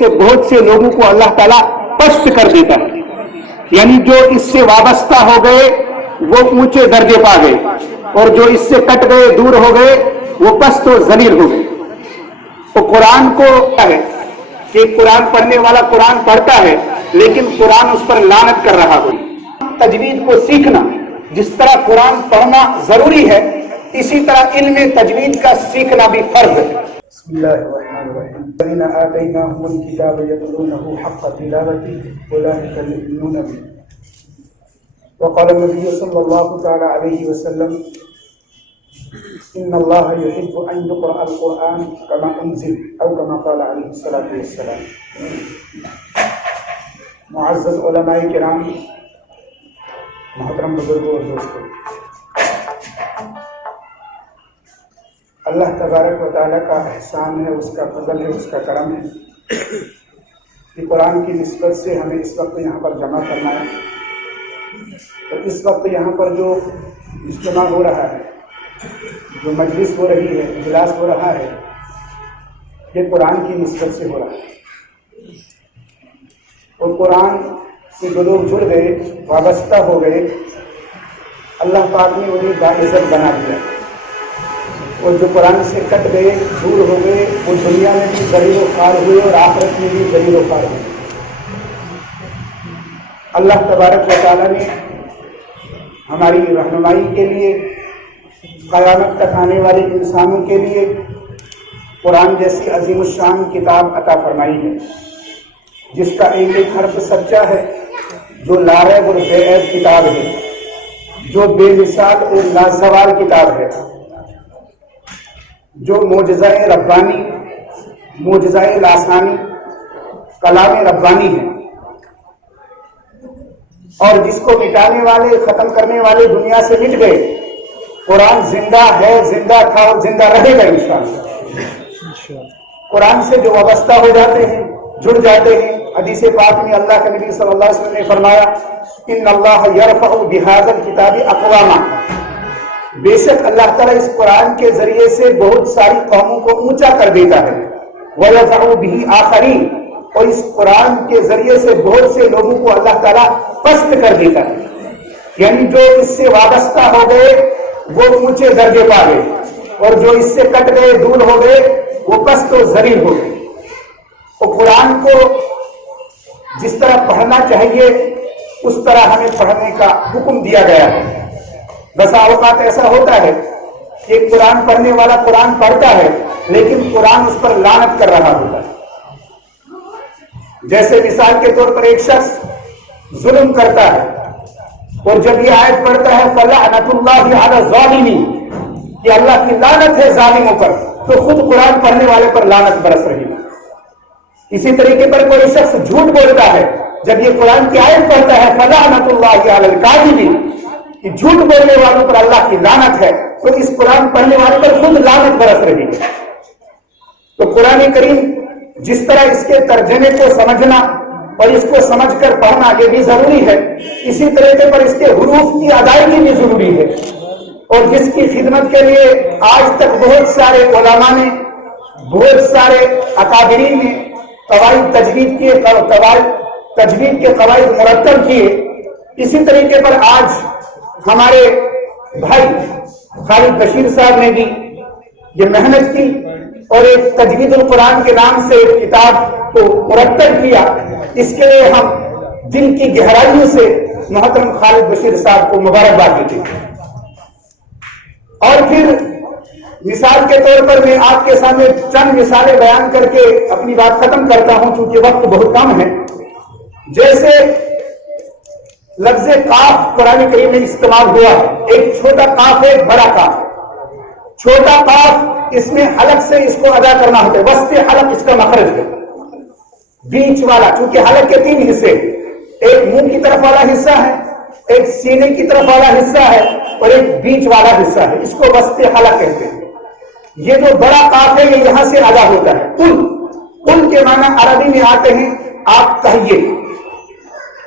से बहुत से लोगों को अल्लाह ताला पस्त कर देता है, यानी जो इससे वाबस्ता हो गए वो ऊंचे दर्जे पा गए, और जो इससे कट गए, दूर हो गए, वो पस्त और जलील हो गए। तो कुरान को है कि कुरान पढ़ने वाला कुरान पढ़ता है, लेकिन कुरान उस पर लानत कर रहा हो। तजवीद को सीखना, जिस तरह कुरान पढ़ना जरूरी है, इसी तरह इल्म तजवीद का सीखना भी फर्ज है। बिस्मिल्लाहिर्रहमानिर्रहीम। आतैनाहुमुल किताब यतलूनहु हक़्क़ तिलावतिही उलाइका युमिनून बिही। वक़ाल नबी सल्लल्लाहु तआला अलैहि वसल्लम इन्नल्लाह युहिब्बु अन युक़रअल क़ुरआन कमा उन्ज़िल औ कमा क़ाल अलैहि सल्लतु वस्सलाम। मुअज़्ज़ज़ उलमाए किराम, मोहतरम बुजुर्गों और दोस्तों, अल्लाह तबारक व तआला का एहसान है, उसका फजल है, उसका करम है कि कुरान की निस्बत से हमें इस वक्त यहाँ पर जमा करना है। तो इस वक्त यहाँ पर जो इज्तिमा हो रहा है, जो मजलिस हो रही है, इजलास हो रहा है, ये कुरान की निस्बत से हो रहा है। और कुरान से जो लोग जुड़ गए, वाबस्ता हो गए, अल्लाह पाक ने उन्हें बाइज़्ज़त बना दिया। और जो कुरान से कट गए, दूर हो गए, वो दुनिया में भी ज़लील व ख़ार हुए और आखिरत में भी ज़लील व ख़ार हुए। अल्लाह तबारक व तआला ने हमारी रहनुमाई के लिए, क़यामत तक आने वाले इंसानों के लिए कुरान जैसी अज़ीमुश्शान किताब अता फरमाई है, जिसका एक एक हर्फ सच्चा है, जो लारैब और बेऐब किताब है, जो बेमिसाल और लाजवाल किताब है, जो मोजज़ाए रब्बानी, मोजज़ाए लासानी, कलाम रब्बानी है, और जिसको मिटाने वाले, खत्म करने वाले दुनिया से मिट गए। कुरान जिंदा है, जिंदा था और जिंदा रहेगा इंशाअल्लाह। कुरान से जो वाबस्ता हो जाते हैं, जुड़ जाते हैं, हदीस पाक में अल्लाह के नबी सल्लल्लाहु अलैहि वसल्लम ने फरमाया, इन्नल्लाह यरफ़उ बिहाज़ल किताबी अक़वामा, बेशक अल्लाह ताला इस कुरान के जरिए से बहुत सारी कौमों को ऊंचा कर देता है। वयज़अउ बिही आखरीन, और इस कुरान के जरिए से बहुत से लोगों को अल्लाह ताला पस्त कर देता है, यानी जो इससे वाबस्ता हो गए वो ऊंचे दर्जे पा गए, और जो इससे कट गए, दूर हो गए, वो पस्त और जलील हो गए। तो कुरान को जिस तरह पढ़ना चाहिए उस तरह हमें पढ़ने का हुक्म दिया गया है। बसा औकात ऐसा होता है कि कुरान पढ़ने वाला कुरान पढ़ता है, लेकिन कुरान उस पर लानत कर रहा होता है। जैसे मिसाल के तौर पर एक शख्स जुल्म करता है, और जब ये आयत पढ़ता है फलअनतुल्लाहि अला ज़ालिमीन, कि अल्लाह की लानत है जालिमों पर, तो खुद कुरान पढ़ने वाले पर लानत बरस रही है। इसी तरीके पर कोई शख्स झूठ बोलता है, जब ये कुरान की आयत पढ़ता है फलअनतुल्लाहि अलल काज़िबीन, कि झूठ बोलने वालों पर अल्लाह की लानत है, तो इस कुरान पढ़ने वाले पर खुद लानत बरस रही है। तो कुरान करीम जिस तरह इसके तर्जमे को समझना और इसको समझकर पढ़ना ये भी जरूरी है, इसी तरीके पर इसके हुरूफ की अदायगी भी जरूरी है। और जिसकी खिदमत के लिए आज तक बहुत सारे उलमा ने, बहुत सारे अकाबिरीन ने कवायद तजवीद किए, तजवीद के कवायद मुरत्तब किए, इसी तरीके पर आज हमारे भाई खालिद बशीर साहब ने भी ये मेहनत की और एक तजवीदुल कुरान के नाम से एक किताब को मुरत्तब किया। इसके लिए हम दिल की गहराइयों से मोहतरम खालिद बशीर साहब को मुबारकबाद देते हैं। और फिर मिसाल के तौर पर मैं आपके सामने चंद मिसालें बयान करके अपनी बात खत्म करता हूं, क्योंकि वक्त बहुत कम है। जैसे लफ्ज़ काफ कुरान करीम में इस्तेमाल हुआ है, एक छोटा काफ है, एक बड़ा काफ। छोटा काफ इसमें हलक से इसको अदा करना होता है, वस्ते हलक इसका मखरज है, बीच वाला, चूंकि हलक के तीन हिस्से, एक मुंह की तरफ वाला हिस्सा है, एक सीने की तरफ वाला हिस्सा है, और एक बीच वाला हिस्सा है, इसको वस्ते हलक कहते हैं। ये जो बड़ा काफ है ये यहां से अदा होता है। कुल के माना अरबी में आते हैं आप कहिए।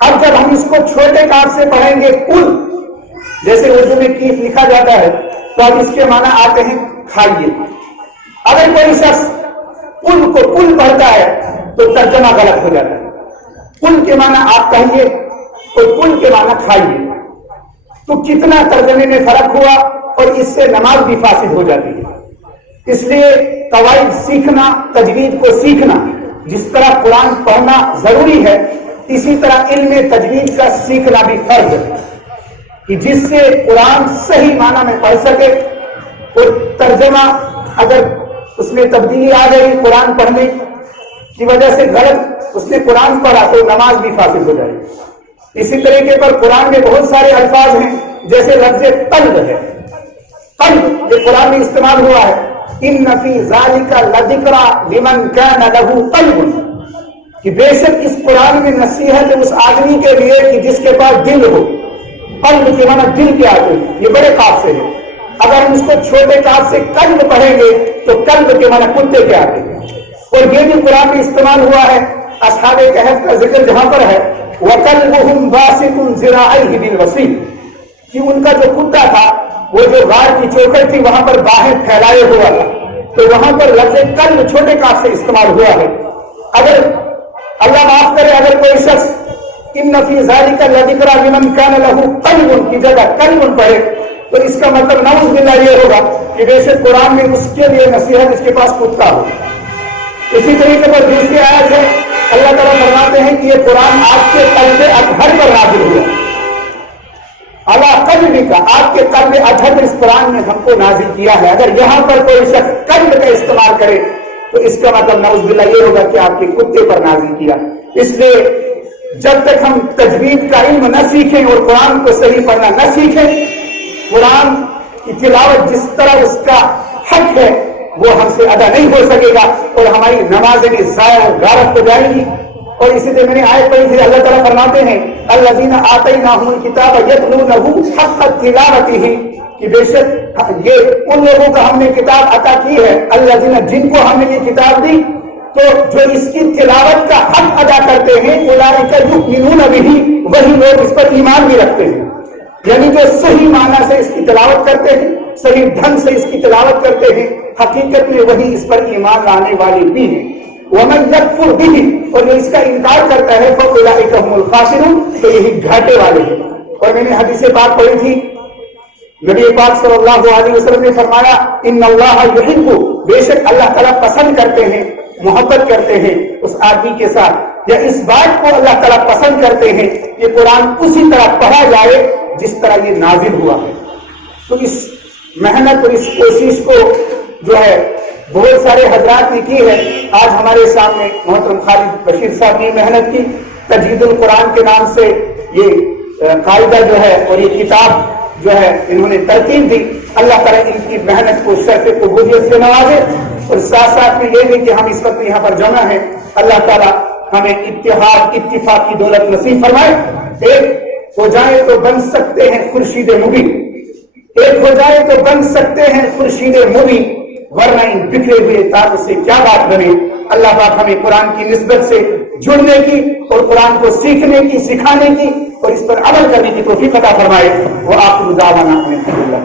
अब जब हम इसको छोटे काफ से पढ़ेंगे कुल, जैसे उर्दू में कीफ लिखा जाता है, तो अब इसके माना आते हैं खाइए। अगर कोई शख्स कुल को कुल पढ़ता है تو ترجمہ غلط ہو جاتا ہے. کل کے معنی آپ کہیے تو کل کے معنی کھائیے، تو کتنا ترجمے میں فرق ہوا اور اس سے نماز بھی فاسد ہو جاتی ہے. اس لیے قواعد سیکھنا، تجوید کو سیکھنا، جس طرح قرآن پڑھنا ضروری ہے اسی طرح علم تجوید کا سیکھنا بھی فرض ہے کہ جس سے قرآن صحیح معنی میں پڑھ سکے. اور ترجمہ اگر اس میں تبدیلی آ گئی قرآن پڑھنے کی وجہ سے غلط اس نے قرآن پڑھا تو نماز بھی فاسد ہو جائے. اسی طریقے پر قرآن میں بہت سارے الفاظ ہیں جیسے لفظ قلب ہے، قلب یہ قرآن میں استعمال ہوا ہے، ان فی ذالک لذکری لمن کان لہ قلب، کہ بے شک اس قرآن میں نصیحت ہے اس آدمی کے لیے کہ جس کے پاس دل ہو. قلب کے معنی دل کے آتے ہیں، یہ بڑے کاف سے ہے. اگر ہم اس کو چھوٹے کاف سے قلب پڑھیں گے تو قلب کے معنی کتے کے آتے ہیں. اور یہ بھی قرآن میں استعمال ہوا ہے اصحاب کہف کا ذکر جہاں پر ہے وَقَلْبُهُمْ بَاسِطٌ ذِرَاعَيْهِ بِالْوَصِيلِ، کہ ان کا جو کتا تھا وہ جو غار کی چوکھٹ تھی وہاں پر باہیں پھیلائے ہوا تھا، تو وہاں پر لفظ قلب چھوٹے کاف سے استعمال ہوا ہے. اگر اللہ معاف کرے اگر کوئی شخص ان فی ذالک لذکری لمن کان لہ قلب کی جگہ قلب پڑھے تو اس کا مطلب نعوذ باللہ یہ ہوگا کہ بے شک قرآن میں اس کے لیے نصیحت اس کے پاس کتا ہو. اسی طریقے پر دوسری آیت ہے اللہ تعالیٰ فرماتے ہیں کہ یہ قرآن آپ کے قلب اطہر پر نازل ہوا، اللہ قلب کا آپ کے قلب اطہر پر اس قرآن نے ہم کو نازل کیا ہے. اگر یہاں پر کوئی شخص قلب کا استعمال کرے تو اس کا مطلب نعوذ باللہ یہ ہوگا کہ آپ کے کتے پر نازل کیا. اس لیے جب تک ہم تجوید کا علم نہ سیکھیں اور قرآن کو صحیح پڑھنا نہ سیکھیں، قرآن کی تلاوت جس طرح اس کا حق ہے وہ ہم سے ادا نہیں ہو سکے گا اور ہماری نمازیں بھی ضائع اور غارت ہو جائیں گی. اور اسی طرح میں نے آیت پڑھی تھی اللہ تعالیٰ فرماتے ہیں الذین آتیناہم الکتاب یتلونہ حق تلاوتہ، کہ بے شک یہ ان لوگوں کا ہم نے کتاب عطا کی ہے الذین جن کو ہم نے یہ کتاب دی تو جو اس کی تلاوت کا حق ادا کرتے ہیں اولئک یؤمنون بہ، وہی لوگ اس پر ایمان بھی رکھتے ہیں. یعنی جو صحیح معنی سے اس کی تلاوت کرتے ہیں، صحیح ڈھنگ سے اس کی تلاوت کرتے ہیں، حقیقت میں وہی اس پر ایمان لانے والے بھی ہیں. وَمَنْ يَكْفُرْ بِهِ، اور جو اس کا انکار کرتا ہے فَأُولَئِكَ هُمُ الْخَاسِرُونَ، تو یہی گھاٹے والے ہیں. اور میں نے حدیث پاک پڑھی تھی نبی پاک صلی اللہ علیہ وسلم نے فرمایا ان اللہ یحب، بے شک اللہ تعالیٰ پسند کرتے ہیں، محبت کرتے ہیں اس آدمی کے ساتھ یا اس بات کو اللہ تعالیٰ پسند کرتے ہیں کہ قرآن اسی طرح پڑھا جائے جس طرح یہ نازل ہوا ہے. تو اس محنت اور اس کوشش کو جو ہے بہت سارے حضرات نے کی ہے. آج ہمارے سامنے محترم خالد بشیر صاحب نے محنت کی، تجوید القرآن کے نام سے یہ قاعدہ جو ہے اور یہ کتاب جو ہے انہوں نے ترتیب دی. اللہ تعالیٰ ان کی محنت کو شرف قبولیت سے نوازے. اور ساتھ ساتھ میں یہ بھی کہ ہم اس وقت یہاں پر جمع ہیں، اللہ تعالیٰ ہمیں اتحاد اتفاق کی دولت نصیب فرمائے. ایک ہو جائے تو بن سکتے ہیں خورشید مبین، ایک ہو جائے تو بن سکتے ہیں خورشید مبین، ورنہ ان بکھرے ہوئے تاروں سے کیا بات بنے. اللہ پاک ہمیں قرآن کی نسبت سے جڑنے کی اور قرآن کو سیکھنے کی، سکھانے کی اور اس پر عمل کرنے کی توفیق عطا فرمائے. وہ آخر دعوانا الحمدللہ.